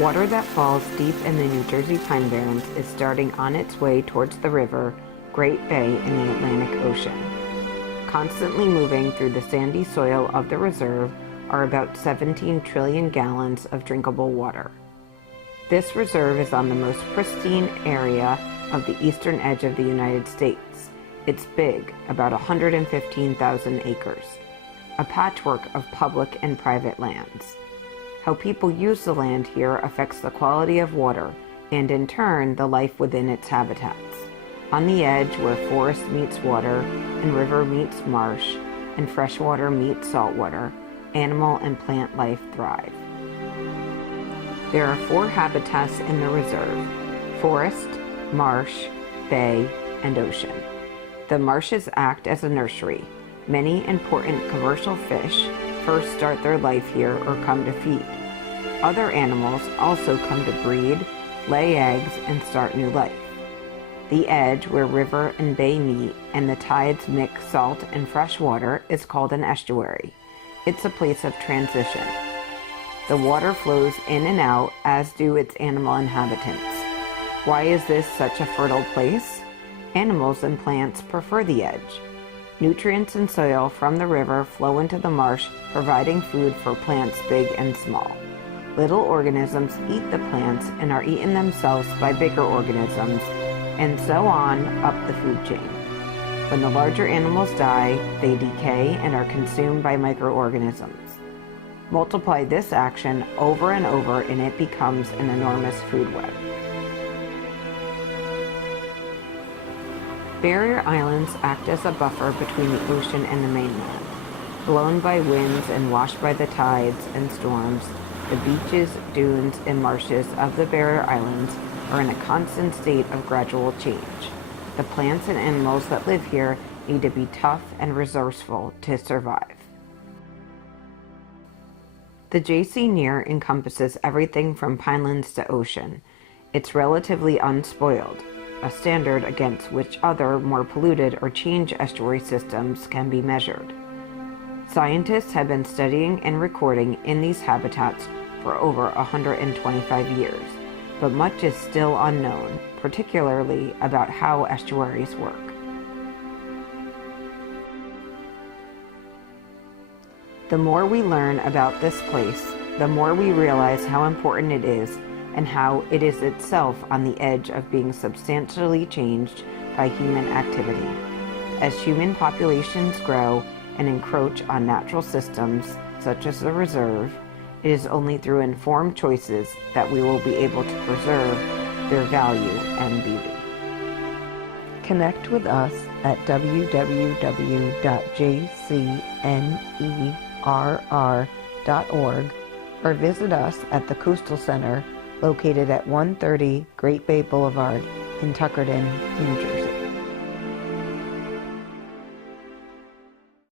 Water that falls deep in the New Jersey Pine Barrens is starting on its way towards the river Great Bay in the Atlantic Ocean. Constantly moving through the sandy soil of the reserve are about 17 trillion gallons of drinkable water. This reserve is on the most pristine area of the eastern edge of the United States. It's big, about 115,000 acres, a patchwork of public and private lands. How people use the land here affects the quality of water and, in turn, the life within its habitats. On the edge, where forest meets water and river meets marsh and freshwater meets saltwater, animal and plant life thrive. There are 4 habitats in the reserve: forest, marsh, bay, and ocean. The marshes act as a nursery. Many important commercial fish first start their life here or come to feed. Other animals also come to breed, lay eggs, and start new life. The edge, where river and bay meet and the tides mix salt and fresh water, is called an estuary. It's a place of transition. The water flows in and out, as do its animal inhabitants. Why is this such a fertile place? Animals and plants prefer the edge. Nutrients and soil from the river flow into the marsh, providing food for plants big and small. Little organisms eat the plants and are eaten themselves by bigger organisms, and so on up the food chain. When the larger animals die, they decay and are consumed by microorganisms. Multiply this action over and over and it becomes an enormous food web. Barrier islands act as a buffer between the ocean and the mainland. Blown by winds and washed by the tides and storms, the beaches, dunes, and marshes of the barrier islands are in a constant state of gradual change. The plants and animals that live here need to be tough and resourceful to survive. The JC Near encompasses everything from pinelands to ocean. It's relatively unspoiled, a standard against which other, more polluted or changed estuary systems can be measured. Scientists have been studying and recording in these habitats for over 125 years, but much is still unknown, particularly about how estuaries work. The more we learn about this place, the more we realize how important it is and how it is itself on the edge of being substantially changed by human activity. As human populations grow and encroach on natural systems, such as the reserve, it is only through informed choices that we will be able to preserve their value and beauty. Connect with us at www.jcnerr.org or visit us at the Cousteau Center located at 130 Great Bay Boulevard in Tuckerton, New Jersey.